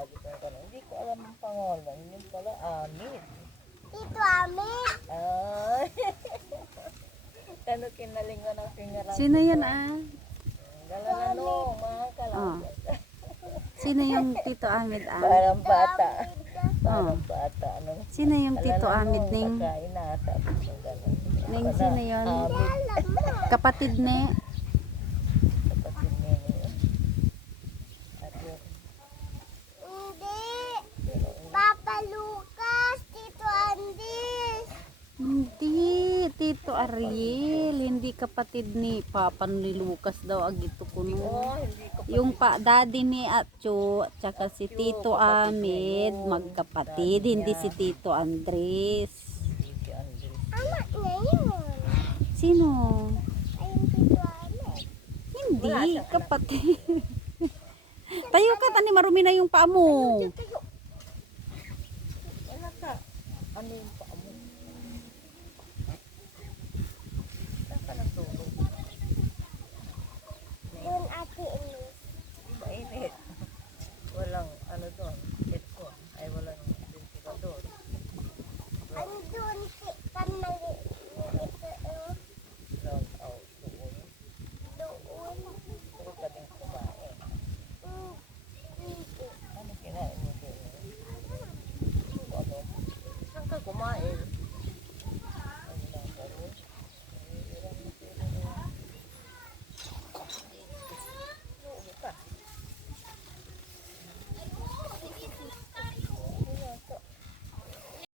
Sabi ko gano'n, hindi ko alam ang pangalan. Yun pala, Amit. Tito Amit. Ay. Kano kinalingan ng fingerang. Sino yan ah? Galanano, mga kalapit. Sino yung Tito Amid ah? Parang bata. Parang bata. Anong, Sino yung Tito Amid ning? pagkain na, sabi ko gano'n. Ning sino yun? Amit. Kapatid ni? Kapatid niya yun. At yun, Hindi. Papa Lucas, Tito Andis. Hindi, Tito Ariel. Hindi kapatid ni Papa ni Lucas daw. Agito ko no. hindi ko Yung daddy ni Atcho at saka si Tito Amid, magkapatid. Hindi si Tito Andres. si Andres. Anak niya yun. Sino? Ayun, Tito Amit. Hindi, kapatid. Tayo ka, tani marumi na yung paa mo. Wala ka. Ano yung paa mo? Saan ka natulog? Doon ate Inis. Mainit. Walang ano doon. Aircon. Ay walang ventilador. Andun si Kanali. Ground out. Doon. Doon. Puro ka din kumain. Hindi. Ano kinain mo doon? Ano? Saan ka kumain?